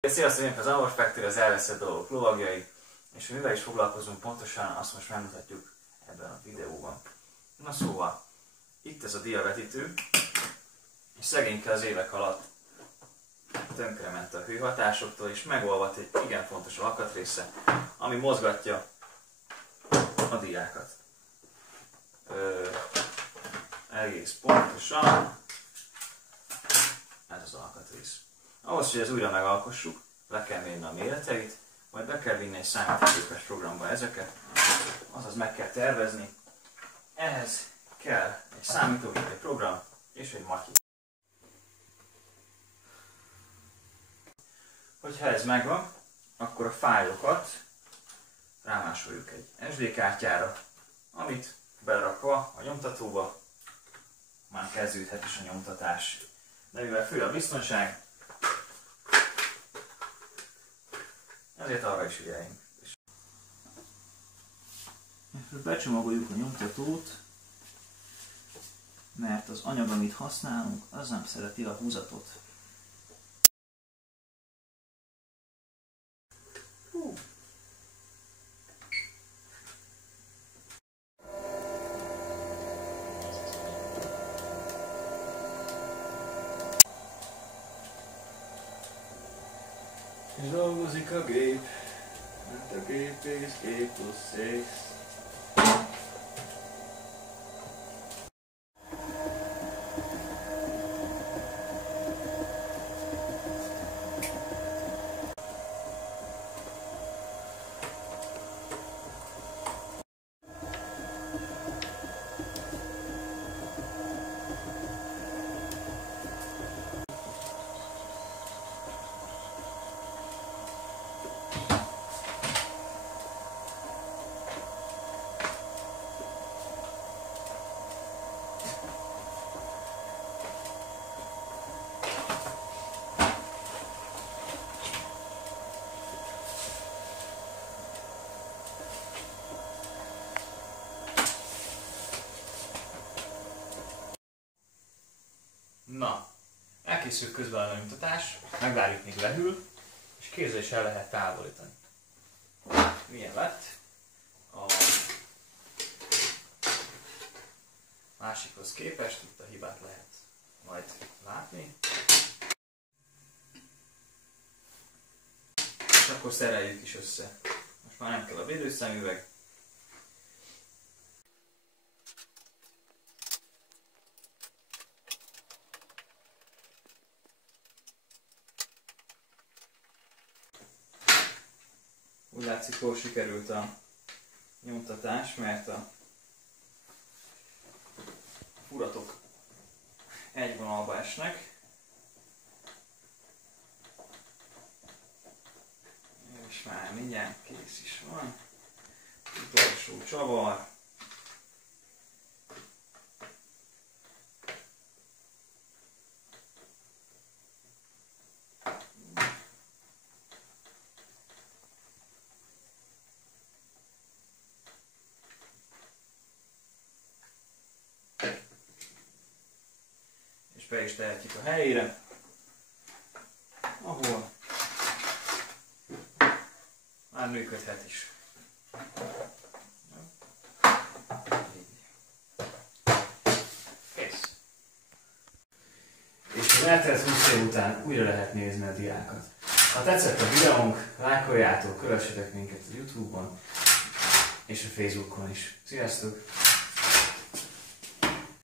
Sziasztok, én az Amor Factory, az elveszett dolgok lovagjai, és mivel is foglalkozunk pontosan, azt most megmutatjuk ebben a videóban. Na szóval, itt ez a diavetítő, és szegényke az évek alatt tönkrement a hőhatásoktól, és megolvadt egy igen fontos alkatrésze, ami mozgatja a diákat. Egész pontosan ez az alkatrész. Ahhoz, hogy ezt újra megalkossuk, le kell mérni a méreteit, majd be kell vinni egy számítógépes programba ezeket, azaz meg kell tervezni. Ehhez kell egy számítógépes program és egy matyi. Hogyha ez megvan, akkor a fájlokat rámásoljuk egy SD kártyára, amit berakva a nyomtatóba már kezdődhet is a nyomtatás. De mivel fő a biztonság, ezért arra is ügyeljünk. Becsomagoljuk a nyomtatót, mert az anyag, amit használunk, az nem szereti a húzatot. És dolgozik a gép, mert a gép és gép plusz 6. Na, elkészült közben a nyomtatás, megvárjuk, míg lehűl, és kézzel is el lehet távolítani. Milyen lett? A másikhoz képest itt a hibát lehet majd látni. És akkor szereljük is össze. Most már nem kell a védőszemüveg. Úgy látszik, jól sikerült a nyomtatás, mert a furatok egy vonalba esnek. És már mindjárt kész is van. Utolsó csavar. És be is tehetjük a helyére, ahol már működhet is. Kész. És az eltelt 20 év után újra lehet nézni a diákat. Ha tetszett a videónk, lájkoljátok, kövessetek minket a YouTube-on és a Facebookon is. Sziasztok!